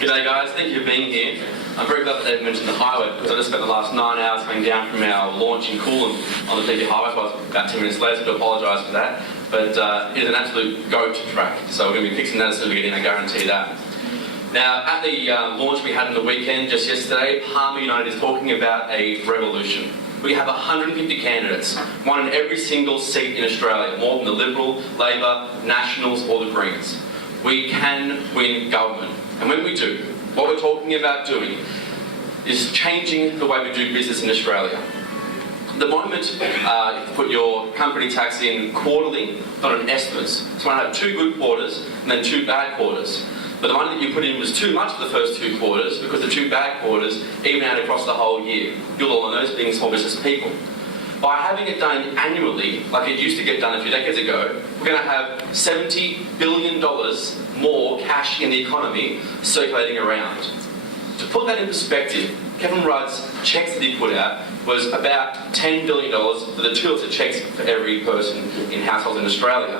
G'day guys, thank you for being here. I'm very glad that they've mentioned the highway because I just spent the last 9 hours coming down from our launch in Coolum on the PP highway, so I was about 10 minutes late, so I do apologise for that. But it is an absolute goat track, so we're going to be fixing that as soon as we get in, I guarantee that. Now, at the launch we had on the weekend just yesterday, Palmer United is talking about a revolution. We have 150 candidates, one in every single seat in Australia, more than the Liberal, Labor, Nationals or the Greens. We can win government, and when we do, what we're talking about doing is changing the way we do business in Australia. At the moment, you put your company tax in quarterly, not on estimates. So I have 2 good quarters and then 2 bad quarters. But the money that you put in was too much for the first 2 quarters because the 2 bad quarters even out across the whole year. You'll all know those being small business people. By having it done annually, like it used to get done a few decades ago, we're going to have $70 billion more cash in the economy circulating around. To put that in perspective, Kevin Rudd's cheques that he put out was about $10 billion for the 2 litre cheques for every person in households in Australia.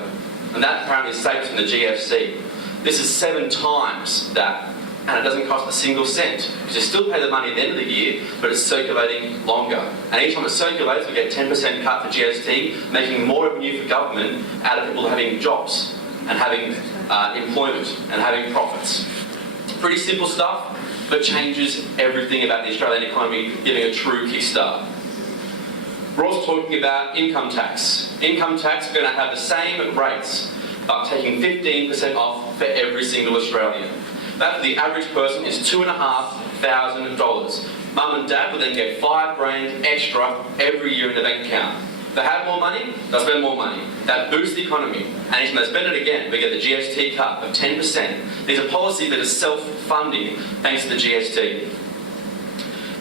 And that apparently is saved from the GFC. This is 7 times that, and it doesn't cost a single cent, because you still pay the money at the end of the year, but it's circulating longer. And each time it circulates, we get 10% cut for GST, making more revenue for government out of people having jobs and having employment and having profits. Pretty simple stuff, but changes everything about the Australian economy, giving a true kickstart. We're also talking about income tax. Income tax, we're going to have the same rates, but taking 15% off for every single Australian. That for the average person is $2,500. Mum and Dad will then get $5 grand extra every year in the bank account. If they have more money, they'll spend more money. That boosts the economy. And if they spend it again, we get the GST cut of 10%. There's a policy that is self-funding thanks to the GST.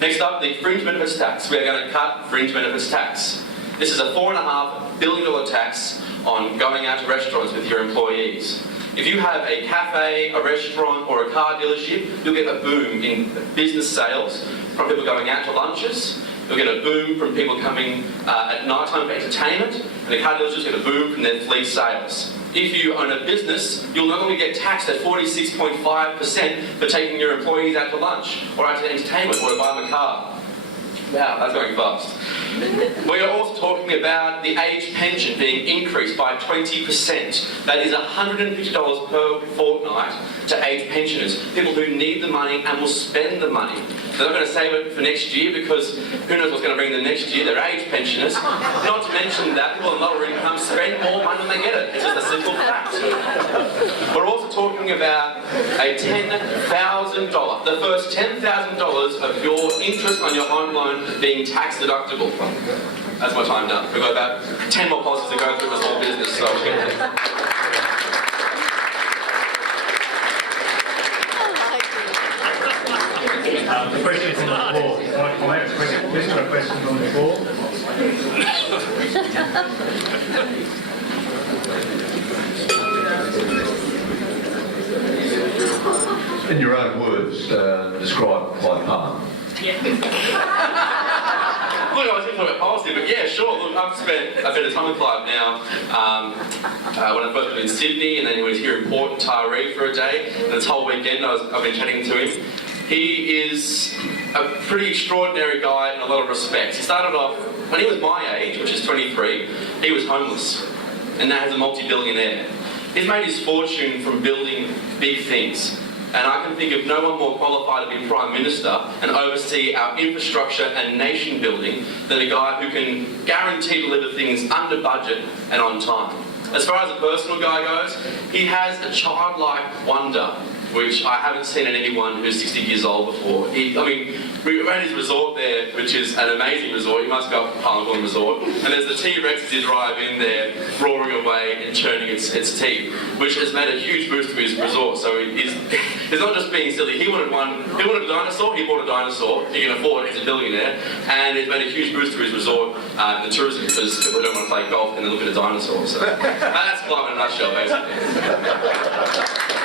Next up, the fringe benefits tax. We are going to cut fringe benefits tax. This is a $4.5 billion tax on going out to restaurants with your employees. If you have a cafe, a restaurant or a car dealership, you'll get a boom in business sales from people going out to lunches. You'll get a boom from people coming at night time for entertainment, and the car dealerships get a boom from their fleet sales. If you own a business, you'll not only get taxed at 46.5% for taking your employees out to lunch or out to entertainment or to buy them a car. Wow, that's going fast. We are also talking about the age pension being increased by 20%. That is $150 per fortnight to age pensioners, people who need the money and will spend the money. They're not going to save it for next year because who knows what's going to bring them next year. They're age pensioners. Not to mention that people on lower income spend more money when they get it. It's just a simple fact. We're also talking about a $10,000, the first $10,000 of your interest on your home loan being tax deductible. That's my time done. We've got about 10 more policies to go through as a small business, so we'll get there. The question is on the floor. I have a question on the floor. In your own words, describe Clyde Palmer. Yeah. Look, I was going to talk about policy, but yeah, sure. Look, I've spent a bit of time with Clive now. When I first was in Sydney, and then he was here in Port and Taree for a day. And this whole weekend, I've been chatting to him. He is a pretty extraordinary guy in a lot of respects. He started off, when he was my age, which is 23, he was homeless. And now he's a multi-billionaire. He's made his fortune from building big things. And I can think of no one more qualified to be Prime Minister and oversee our infrastructure and nation building than a guy who can guarantee to deliver things under budget and on time. As far as a personal guy goes, he has a childlike wonder, which I haven't seen in anyone who's 60 years old before. We ran his resort there, which is an amazing resort. You must go up to Palmer Resort. And there's the T-Rex as you drive in there, roaring away and churning its teeth, which has made a huge boost to his resort. So he's not just being silly. He wanted a dinosaur, he bought a dinosaur. He can afford it, he's a billionaire. And it's made a huge boost to his resort, the tourism, because people don't want to play golf and they look at a dinosaur. So that's Clive in a nutshell, basically.